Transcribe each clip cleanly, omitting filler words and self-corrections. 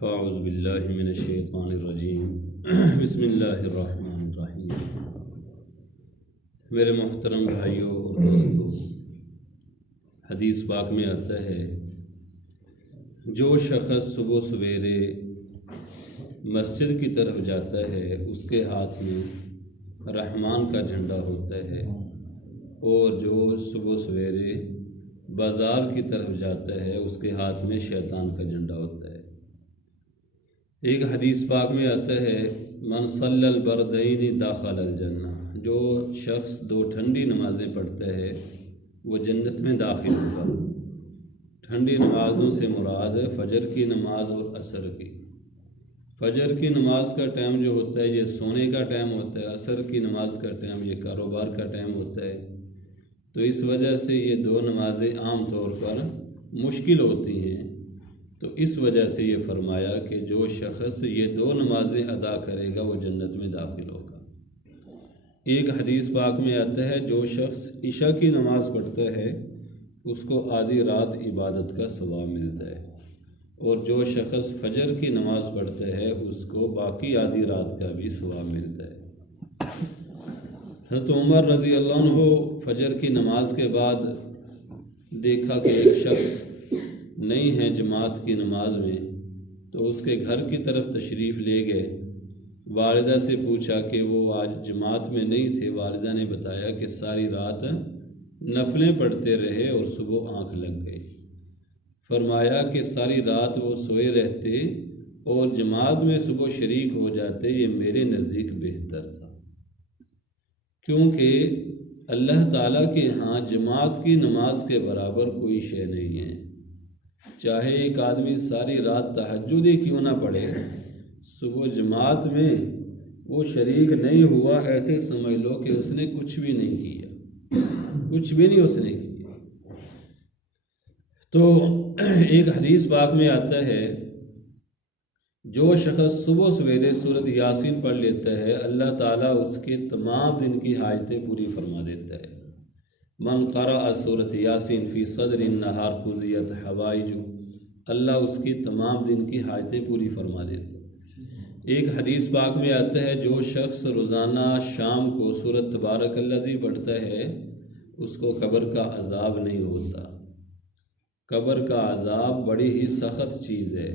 اعوذ باللہ من الشیطان الرجیم بسم اللہ الرحمن الرحیم۔ میرے محترم بھائیوں اور دوستوں، حدیث پاک میں آتا ہے جو شخص صبح سویرے مسجد کی طرف جاتا ہے اس کے ہاتھ میں رحمان کا جھنڈا ہوتا ہے، اور جو صبح سویرے بازار کی طرف جاتا ہے اس کے ہاتھ میں شیطان کا جھنڈا ہوتا ہے۔ ایک حدیث پاک میں آتا ہے من صلی البردین داخل الجنہ، جو شخص 2 ٹھنڈی نمازیں پڑھتا ہے وہ جنت میں داخل ہوگا۔ ٹھنڈی نمازوں سے مراد فجر کی نماز اور عصر کی۔ فجر کی نماز کا ٹائم جو ہوتا ہے یہ سونے کا ٹائم ہوتا ہے، عصر کی نماز کا ٹائم یہ کاروبار کا ٹائم ہوتا ہے، تو اس وجہ سے یہ 2 نمازیں عام طور پر مشکل ہوتی ہیں، تو اس وجہ سے یہ فرمایا کہ جو شخص یہ 2 نمازیں ادا کرے گا وہ جنت میں داخل ہوگا۔ ایک حدیث پاک میں آتا ہے جو شخص عشاء کی نماز پڑھتا ہے اس کو آدھی رات عبادت کا ثواب ملتا ہے، اور جو شخص فجر کی نماز پڑھتا ہے اس کو باقی آدھی رات کا بھی ثواب ملتا ہے۔ حضرت عمر رضی اللہ عنہ فجر کی نماز کے بعد دیکھا کہ ایک شخص نہیں ہے جماعت کی نماز میں، تو اس کے گھر کی طرف تشریف لے گئے۔ والدہ سے پوچھا کہ وہ آج جماعت میں نہیں تھے۔ والدہ نے بتایا کہ ساری رات نفلیں پڑھتے رہے اور صبح آنکھ لگ گئی۔ فرمایا کہ ساری رات وہ سوئے رہتے اور جماعت میں صبح شریک ہو جاتے، یہ میرے نزدیک بہتر تھا، کیونکہ اللہ تعالیٰ کے ہاں جماعت کی نماز کے برابر کوئی شے نہیں ہے۔ چاہے ایک آدمی ساری رات تہجد ہی کیوں نہ پڑھے، صبح جماعت میں وہ شریک نہیں ہوا، ایسے سمجھ لو کہ اس نے کچھ بھی نہیں کیا، کچھ بھی نہیں اس نے کیا۔ تو ایک حدیث پاک میں آتا ہے جو شخص صبح سویرے سورۃ یاسین پڑھ لیتا ہے اللہ تعالیٰ اس کے تمام دن کی حاجتیں پوری فرما دیتا ہے۔ من قرأ سورۃ یاسین فی صدر النہار قضیت حوائج، اللہ اس کی تمام دن کی حاجتیں پوری فرما دیتا ہے۔ ایک حدیث پاک میں آتا ہے جو شخص روزانہ شام کو سورۃ تبارک الذی پڑھتا ہے اس کو قبر کا عذاب نہیں ہوتا۔ قبر کا عذاب بڑی ہی سخت چیز ہے،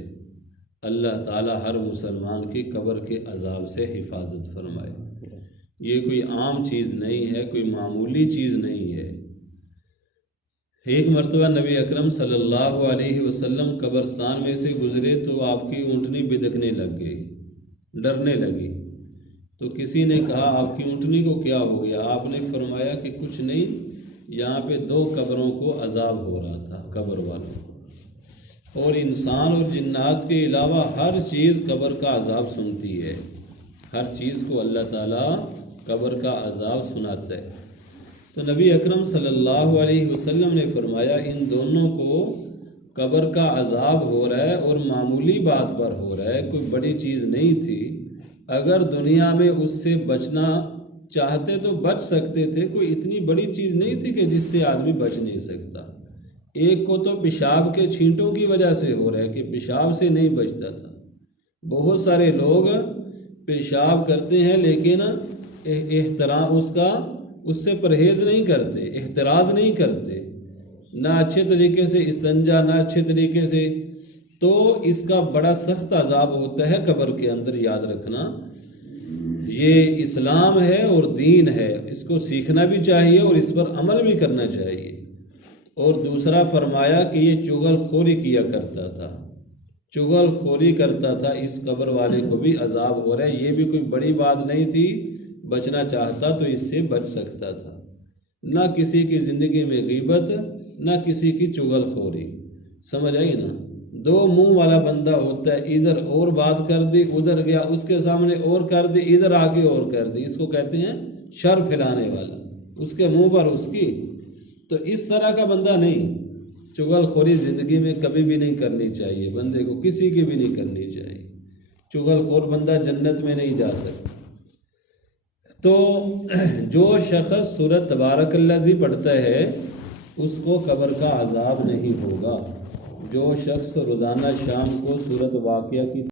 اللہ تعالیٰ ہر مسلمان کی قبر کے عذاب سے حفاظت فرمائے۔ یہ کوئی عام چیز نہیں ہے، کوئی معمولی چیز نہیں ہے۔ ایک مرتبہ نبی اکرم صلی اللہ علیہ وسلم قبرستان میں سے گزرے تو آپ کی اونٹنی بدکنے لگ گئی، ڈرنے لگی۔ تو کسی نے کہا آپ کی اونٹنی کو کیا ہو گیا؟ آپ نے فرمایا کہ کچھ نہیں، یہاں پہ 2 قبروں کو عذاب ہو رہا تھا، قبر والوں کو، اور انسان اور جنات کے علاوہ ہر چیز قبر کا عذاب سنتی ہے، ہر چیز کو اللہ تعالیٰ قبر کا عذاب سناتا ہے۔ تو نبی اکرم صلی اللہ علیہ وسلم نے فرمایا ان دونوں کو قبر کا عذاب ہو رہا ہے اور معمولی بات پر ہو رہا ہے، کوئی بڑی چیز نہیں تھی۔ اگر دنیا میں اس سے بچنا چاہتے تو بچ سکتے تھے، کوئی اتنی بڑی چیز نہیں تھی کہ جس سے آدمی بچ نہیں سکتا۔ ایک کو تو پیشاب کے چھینٹوں کی وجہ سے ہو رہا ہے کہ پیشاب سے نہیں بچتا تھا۔ بہت سارے لوگ پیشاب کرتے ہیں لیکن احترام اس سے پرہیز نہیں کرتے، احتراز نہیں کرتے، نہ اچھے طریقے سے استنجا، نہ اچھے طریقے سے، تو اس کا بڑا سخت عذاب ہوتا ہے قبر کے اندر۔ یاد رکھنا یہ اسلام ہے اور دین ہے، اس کو سیکھنا بھی چاہیے اور اس پر عمل بھی کرنا چاہیے۔ اور دوسرا فرمایا کہ یہ چغل خوری کیا کرتا تھا، چغل خوری کرتا تھا، اس قبر والے کو بھی عذاب ہو رہا ہے۔ یہ بھی کوئی بڑی بات نہیں تھی، بچنا چاہتا تو اس سے بچ سکتا تھا۔ نہ کسی کی زندگی میں غیبت، نہ کسی کی چغل خوری، سمجھ آئی نا؟ 2 منہ والا بندہ ہوتا ہے، ادھر اور بات کر دی، ادھر گیا اس کے سامنے اور کر دی، ادھر آگے اور کر دی، اس کو کہتے ہیں شر پھیلانے والا، اس کے منہ پر اس کی۔ تو اس طرح کا بندہ نہیں، چغل خوری زندگی میں کبھی بھی نہیں کرنی چاہیے، بندے کو کسی کی بھی نہیں کرنی چاہیے۔ چغل خور بندہ جنت میں نہیں جا سکتا۔ تو جو شخص سورۃ تبارک الذی پڑھتا ہے اس کو قبر کا عذاب نہیں ہوگا۔ جو شخص روزانہ شام کو سورۃ واقعہ کی